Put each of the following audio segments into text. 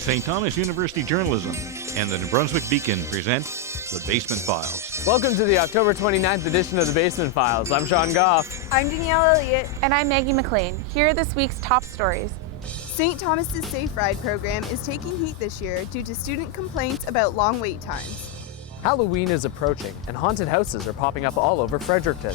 St. Thomas University Journalism and the New Brunswick Beacon present The Basement Files. Welcome to the October 29th edition of The Basement Files. I'm Sean Goff. I'm Danielle Elliott. And I'm Maggie McLean. Here are this week's top stories. St. Thomas's Safe Ride program is taking heat this year due to student complaints about long wait times. Halloween is approaching, and haunted houses are popping up all over Fredericton.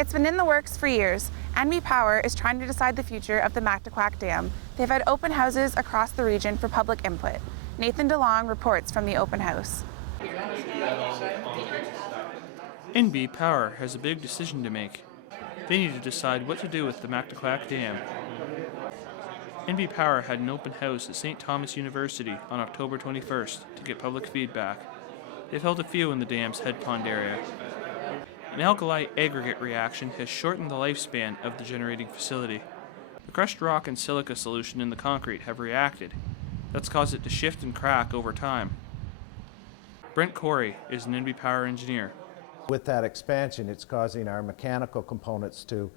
It's been in the works for years. NB Power is trying to decide the future of the Mactaquac Dam. They've had open houses across the region for public input. Nathan DeLong reports from the open house. NB Power has a big decision to make. They need to decide what to do with the Mactaquac Dam. NB Power had an open house at St. Thomas University on October 21st to get public feedback. They've held a few in the dam's head pond area. An alkali aggregate reaction has shortened the lifespan of the generating facility. The crushed rock and silica solution in the concrete have reacted. That's caused it to shift and crack over time. Brent Corey is an NB Power engineer. With that expansion, it's causing our mechanical components to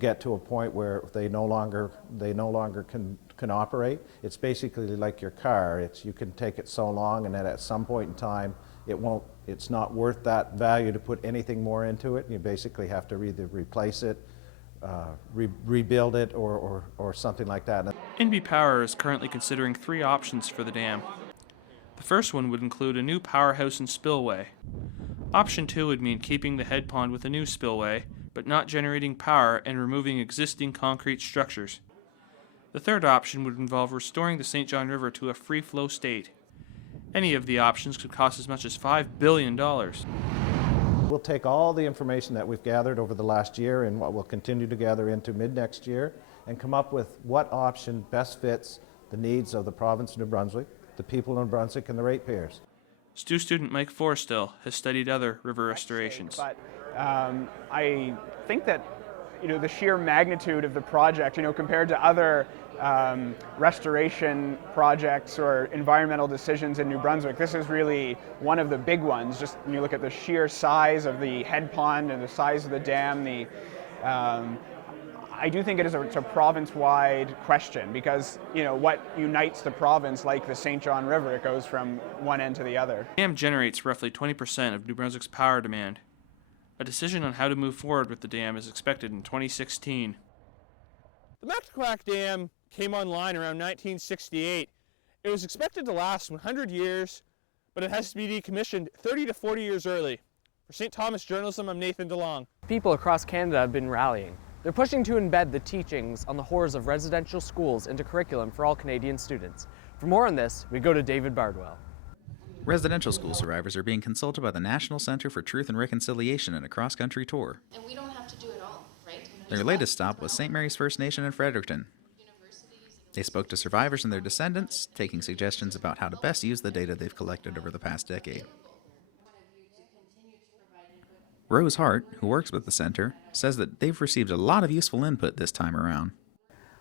get to a point where they no longer can operate. It's basically like your car. You can take it so long, and then at some point in time, it's not worth that value to put anything more into it. You basically have to either replace it, rebuild it, or something like that. NB Power is currently considering 3 options for the dam. The first one would include a new powerhouse and spillway. Option 2 would mean keeping the head pond with a new spillway, but not generating power and removing existing concrete structures. The third option would involve restoring the St. John River to a free-flow state. Any of the options could cost as much as $5 billion. We'll take all the information that we've gathered over the last year and what we'll continue to gather into mid-next year and come up with what option best fits the needs of the province of New Brunswick, the people of New Brunswick, and the ratepayers. STU student Mike Forstill has studied other river restorations. But I think that the sheer magnitude of the project, compared to other restoration projects or environmental decisions in New Brunswick, this is really one of the big ones. Just when you look at the sheer size of the head pond and the size of the dam, I do think it's a province-wide question because, what unites the province, like the St. John River, it goes from one end to the other. The dam generates roughly 20% of New Brunswick's power demand. A decision on how to move forward with the dam is expected in 2016. The Mactaquac Dam came online around 1968. It was expected to last 100 years, but it has to be decommissioned 30 to 40 years early. For St. Thomas Journalism, I'm Nathan DeLong. People across Canada have been rallying. They're pushing to embed the teachings on the horrors of residential schools into curriculum for all Canadian students. For more on this, we go to David Bardwell. Residential school survivors are being consulted by the National Center for Truth and Reconciliation in a cross-country tour. And we don't have to do it all, right? Their latest stop was St. Mary's First Nation in Fredericton. They spoke to survivors and their descendants, taking suggestions about how to best use the data they've collected over the past decade. Rose Hart, who works with the center, says that they've received a lot of useful input this time around.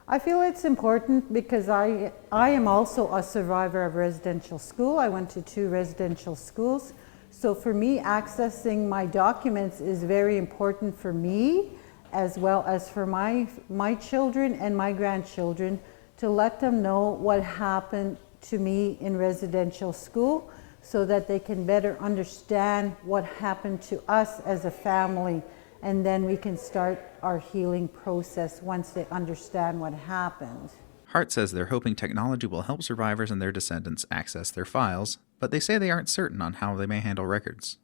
I feel it's important because I am also a survivor of residential school. I went to 2 residential schools. So for me, accessing my documents is very important for me, as well as for my children and my grandchildren, to let them know what happened to me in residential school so that they can better understand what happened to us as a family. And then we can start our healing process once they understand what happened. Hart says they're hoping technology will help survivors and their descendants access their files, but they say they aren't certain on how they may handle records.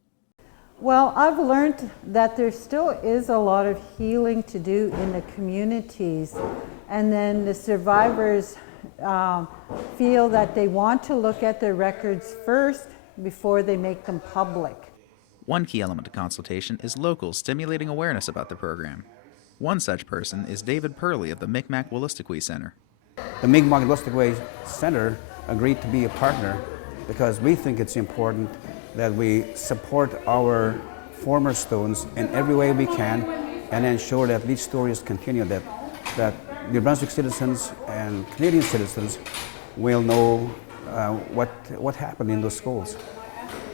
Well, I've learned that there still is a lot of healing to do in the communities. And then the survivors feel that they want to look at their records first before they make them public. One key element of consultation is locals stimulating awareness about the program. One such person is David Purley of the Mi'kmaq-Wolastoqey Center. The Mi'kmaq-Wolastoqey Center agreed to be a partner because we think it's important that we support our former students in every way we can and ensure that these stories continue, that New Brunswick citizens and Canadian citizens will know what happened in those schools.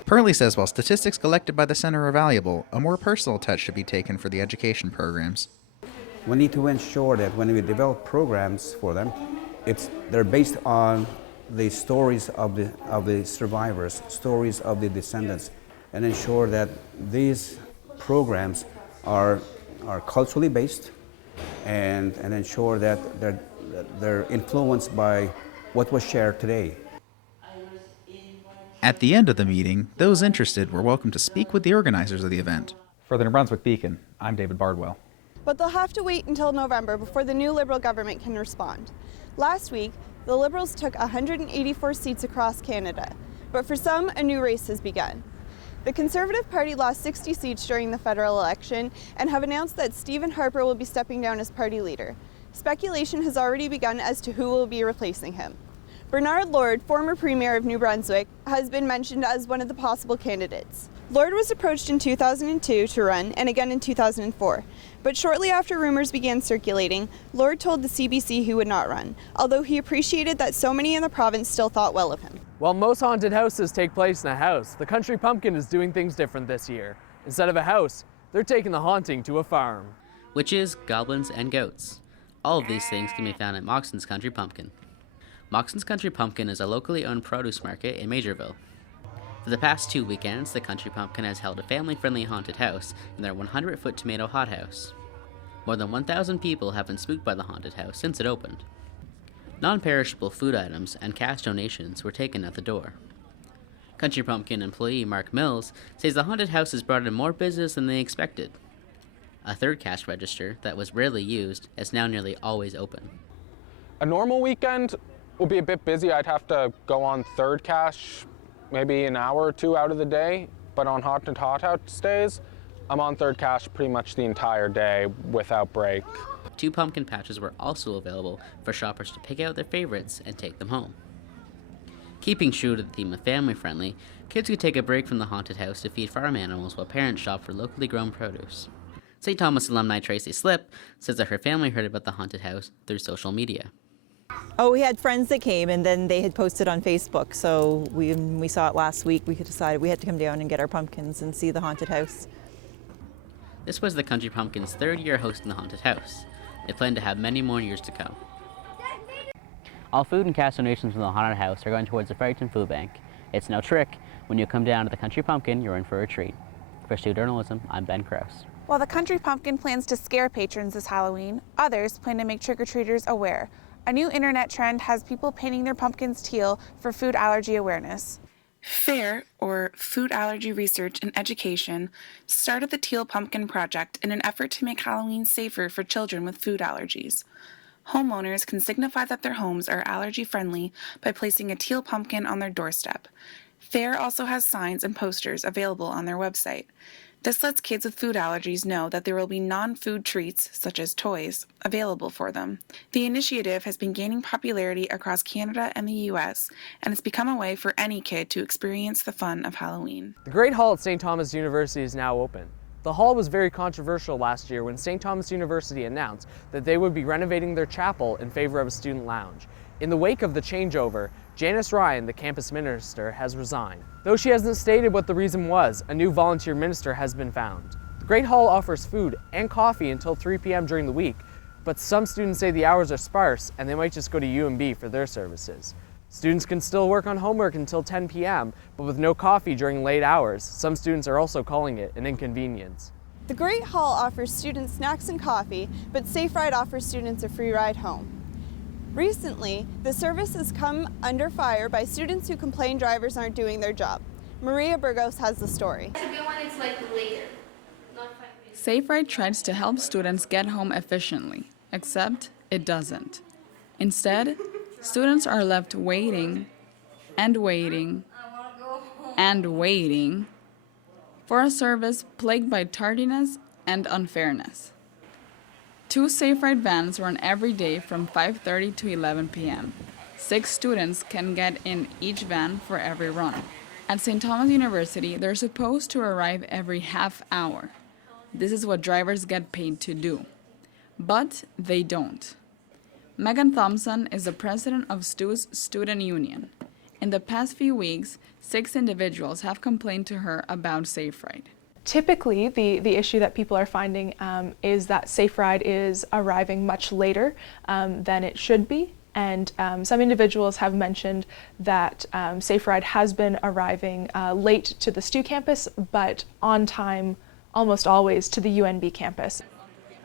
Purley says while statistics collected by the center are valuable, a more personal touch should be taken for the education programs. We need to ensure that when we develop programs for them, they're based on the stories of the survivors, stories of the descendants, and ensure that these programs are culturally based and ensure that they're influenced by what was shared today. At the end of the meeting, those interested were welcome to speak with the organizers of the event. For the New Brunswick Beacon, I'm David Bardwell. But they'll have to wait until November before the new Liberal government can respond. Last week, the Liberals took 184 seats across Canada, but for some, a new race has begun. The Conservative Party lost 60 seats during the federal election and have announced that Stephen Harper will be stepping down as party leader. Speculation has already begun as to who will be replacing him. Bernard Lord, former Premier of New Brunswick, has been mentioned as one of the possible candidates. Lord was approached in 2002 to run and again in 2004. But shortly after rumors began circulating, Lord told the CBC he would not run, although he appreciated that so many in the province still thought well of him. While most haunted houses take place in a house, the Country Pumpkin is doing things different this year. Instead of a house, they're taking the haunting to a farm. Witches, goblins, and goats. All of these things can be found at Moxon's Country Pumpkin. Moxon's Country Pumpkin is a locally owned produce market in Majorville. For the past 2 weekends, the Country Pumpkin has held a family-friendly haunted house in their 100-foot tomato hothouse. More than 1,000 people have been spooked by the haunted house since it opened. Non-perishable food items and cash donations were taken at the door. Country Pumpkin employee Mark Mills says the haunted house has brought in more business than they expected. A third cash register that was rarely used is now nearly always open. A normal weekend will be a bit busy. I'd have to go on third cash maybe an hour or two out of the day, but on haunted hothouse days, I'm on third cash pretty much the entire day without break. 2 pumpkin patches were also available for shoppers to pick out their favorites and take them home. Keeping true to the theme of family-friendly, kids could take a break from the haunted house to feed farm animals while parents shop for locally grown produce. St. Thomas alumni Tracy Slip says that her family heard about the haunted house through social media. Oh, we had friends that came and then they had posted on Facebook, so we saw it last week. We decided we had to come down and get our pumpkins and see the haunted house. This was the Country Pumpkin's 3rd year hosting the haunted house. They plan to have many more years to come. All food and cash donations from the haunted house are going towards the Fredericton Food Bank. It's no trick. When you come down to the Country Pumpkin, you're in for a treat. For Stu Journalism, I'm Ben Krause. While the Country Pumpkin plans to scare patrons this Halloween, others plan to make trick-or-treaters aware. A new internet trend has people painting their pumpkins teal for food allergy awareness. FAIR, or Food Allergy Research and Education, started the Teal Pumpkin project in an effort to make Halloween safer for children with food allergies. Homeowners can signify that their homes are allergy-friendly by placing a teal pumpkin on their doorstep. FAIR also has signs and posters available on their website. This lets kids with food allergies know that there will be non-food treats, such as toys, available for them. The initiative has been gaining popularity across Canada and the U.S., and it's become a way for any kid to experience the fun of Halloween. The Great Hall at St. Thomas University is now open. The hall was very controversial last year when St. Thomas University announced that they would be renovating their chapel in favor of a student lounge. In the wake of the changeover, Janice Ryan, the campus minister, has resigned. Though she hasn't stated what the reason was, a new volunteer minister has been found. The Great Hall offers food and coffee until 3 p.m. during the week, but some students say the hours are sparse and they might just go to UMB for their services. Students can still work on homework until 10 p.m., but with no coffee during late hours, some students are also calling it an inconvenience. The Great Hall offers students snacks and coffee, but Safe Ride offers students a free ride home. Recently, the service has come under fire by students who complain drivers aren't doing their job. Maria Burgos has the story. Safe Ride tries to help students get home efficiently, except it doesn't. Instead, students are left waiting and waiting and waiting for a service plagued by tardiness and unfairness. 2 Safe Ride vans run every day from 5:30 to 11 p.m. 6 students can get in each van for every run. At St. Thomas University, they're supposed to arrive every half hour. This is what drivers get paid to do. But they don't. Megan Thompson is the president of STU's student union. In the past few weeks, 6 individuals have complained to her about Safe Ride. Typically, the issue that people are finding is that Safe Ride is arriving much later than it should be. And some individuals have mentioned that Safe Ride has been arriving late to the STU campus, but on time almost always to the UNB campus.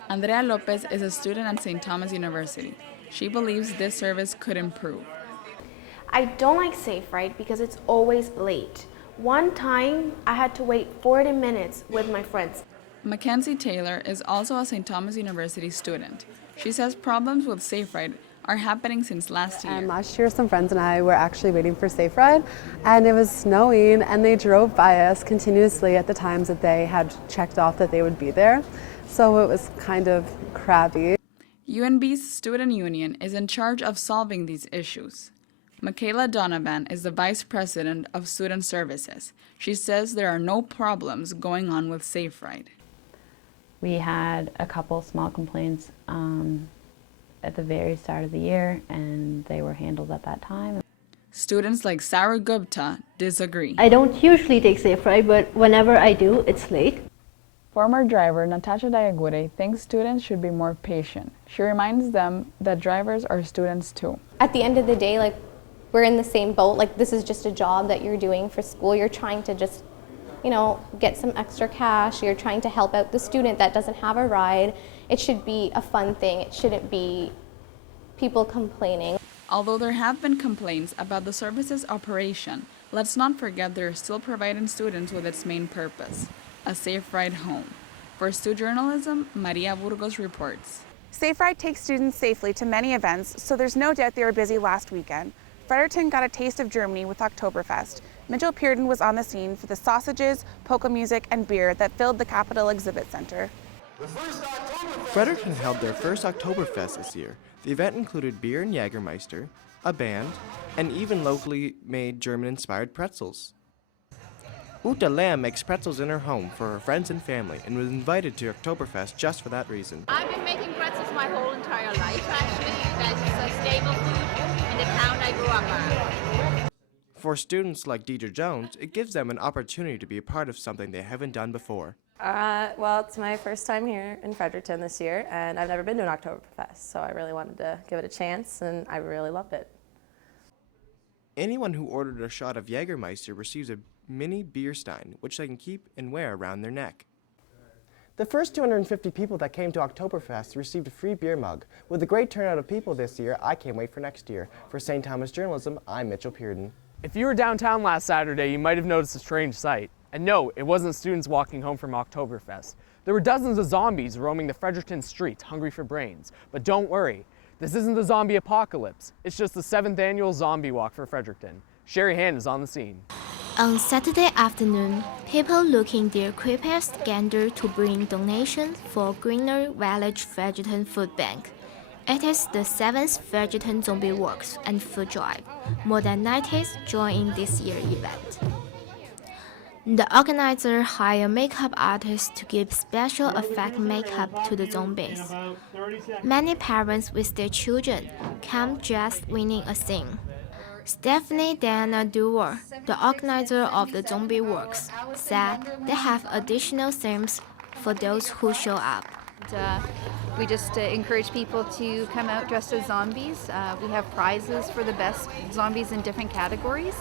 Andrea Lopez is a student at St. Thomas University. She believes this service could improve. I don't like Safe Ride because it's always late. One time I had to wait 40 minutes with my friends. Mackenzie Taylor is also a St. Thomas University student. She says problems with Safe Ride are happening since last year. Last year, some friends and I were actually waiting for Safe Ride, and it was snowing, and they drove by us continuously at the times that they had checked off that they would be there. So it was kind of crabby. UNB's student union is in charge of solving these issues. Michaela Donovan is the vice president of student services. She says there are no problems going on with Safe Ride. We had a couple small complaints at the very start of the year, and they were handled at that time. Students like Sarah Gupta disagree. I don't usually take Safe Ride, but whenever I do, it's late. Former driver Natasha Diagure thinks students should be more patient. She reminds them that drivers are students too. At the end of the day, like, we're in the same boat. Like, this is just a job that you're doing for school. You're trying to just, get some extra cash. You're trying to help out the student that doesn't have a ride. It should be a fun thing. It shouldn't be people complaining. Although there have been complaints about the service's operation, let's not forget they're still providing students with its main purpose, a safe ride home. For STU Journalism, Maria Burgos reports. Safe Ride takes students safely to many events, so there's no doubt they were busy last weekend. Fredericton got a taste of Germany with Oktoberfest. Mitchell Pearden was on the scene for the sausages, polka music, and beer that filled the Capitol Exhibit Center. Fredericton held their first Oktoberfest this year. The event included beer and Jägermeister, a band, and even locally made German-inspired pretzels. Uta Lamb makes pretzels in her home for her friends and family and was invited to Oktoberfest just for that reason. I've been making pretzels my whole entire life, actually. That's a staple food in the town I grew up in. For students like Deidre Jones, it gives them an opportunity to be a part of something they haven't done before. Well, it's my first time here in Fredericton this year, and I've never been to an Oktoberfest, so I really wanted to give it a chance, and I really loved it. Anyone who ordered a shot of Jägermeister receives a mini beer stein, which they can keep and wear around their neck. The first 250 people that came to Oktoberfest received a free beer mug. With a great turnout of people this year, I can't wait for next year. For St. Thomas Journalism, I'm Mitchell Pearden. If you were downtown last Saturday, you might have noticed a strange sight. And no, it wasn't students walking home from Oktoberfest. There were dozens of zombies roaming the Fredericton streets, hungry for brains. But don't worry, this isn't the zombie apocalypse. It's just the 7th annual zombie walk for Fredericton. Sherry Hand is on the scene. On Saturday afternoon, people looking their quickest gander to bring donations for Greener Village Fredericton Food Bank. It is the 7th Fredericton Zombie Walks and Food Drive. More than 90s join this year's event. The organizer hired makeup artists to give special effect makeup to the zombies. Many parents with their children come dressed winning a scene. Stephanie Diana Dewar, the organizer of the Zombie Works, said they have additional themes for those who show up. We just encourage people to come out dressed as zombies. We have prizes for the best zombies in different categories.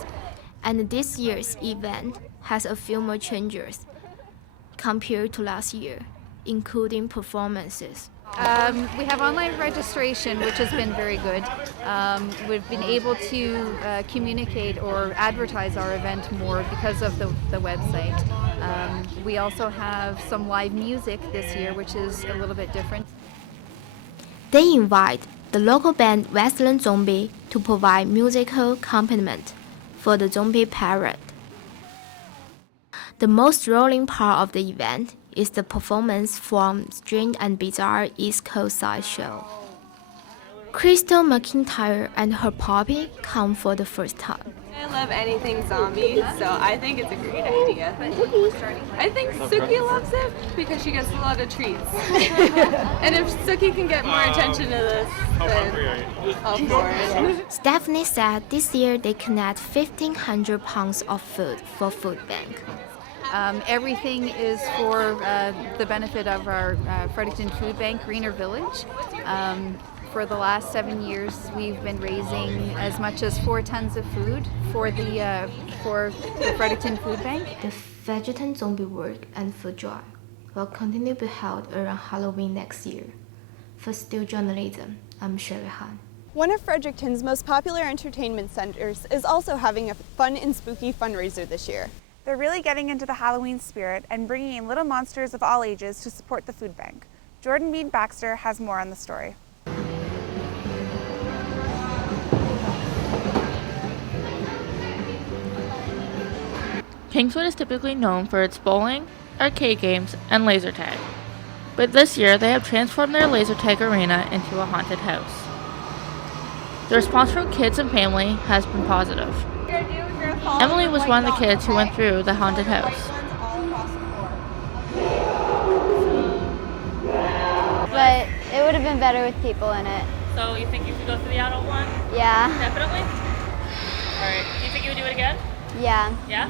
And this year's event has a few more changes compared to last year, including performances. We have online registration, which has been very good. We've been able to communicate or advertise our event more because of the website. We also have some live music this year, which is a little bit different. They invite the local band Westland Zombie to provide musical accompaniment for the zombie parade. The most thrilling part of the event is the performance from Strange and Bizarre East Coast Sideshow. Crystal McIntyre and her puppy come for the first time. I love anything zombie, so I think it's a great idea. I think Suki loves it because she gets a lot of treats. And if Suki can get more attention to this, then I'll for it. Stephanie said this year they connect 1,500 pounds of food for food bank. Everything is for the benefit of our Fredericton Food Bank, Greener Village. for the last 7 years, we've been raising as much as 4 tons of food for the Fredericton Food Bank. The Fredericton Zombie Work and Food Drive will continue to be held around Halloween next year. For Still Journalism, I'm Sherry Han. One of Fredericton's most popular entertainment centers is also having a fun and spooky fundraiser this year. They're really getting into the Halloween spirit and bringing in little monsters of all ages to support the food bank. Jordan Mead Baxter has more on the story. Kingwood is typically known for its bowling, arcade games, and laser tag. But this year, they have transformed their laser tag arena into a haunted house. The response from kids and family has been positive. Emily was one of the kids who went through the haunted house. But it would have been better with people in it. So you think you could go through the adult one? Yeah. Definitely? Alright, do you think you would do it again? Yeah. Yeah?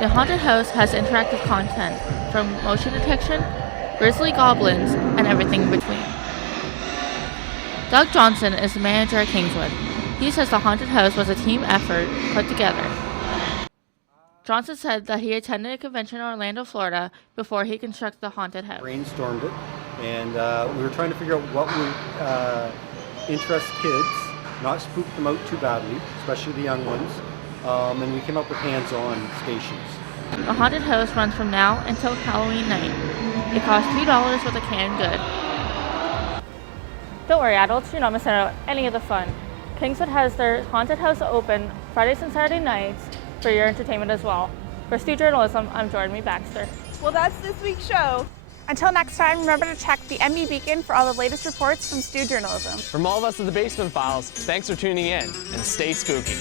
The haunted house has interactive content, from motion detection, grisly goblins, and everything in between. Doug Johnson is the manager at Kingwood. He says the haunted house was a team effort put together. Johnson said that he attended a convention in Orlando, Florida, before he constructed the haunted house. Brainstormed it, and we were trying to figure out what would interest kids, not spook them out too badly, especially the young ones, and we came up with hands-on stations. The haunted house runs from now until Halloween night. It costs $2 with a canned good. Don't worry, adults, you're not missing out on any of the fun. Kingwood has their haunted house open Fridays and Saturday nights for your entertainment as well. For Stu Journalism, I'm Jordan Mead Baxter. Well, that's this week's show. Until next time, remember to check the MB Beacon for all the latest reports from Stu Journalism. From all of us at the Basement Files, thanks for tuning in, and stay spooky.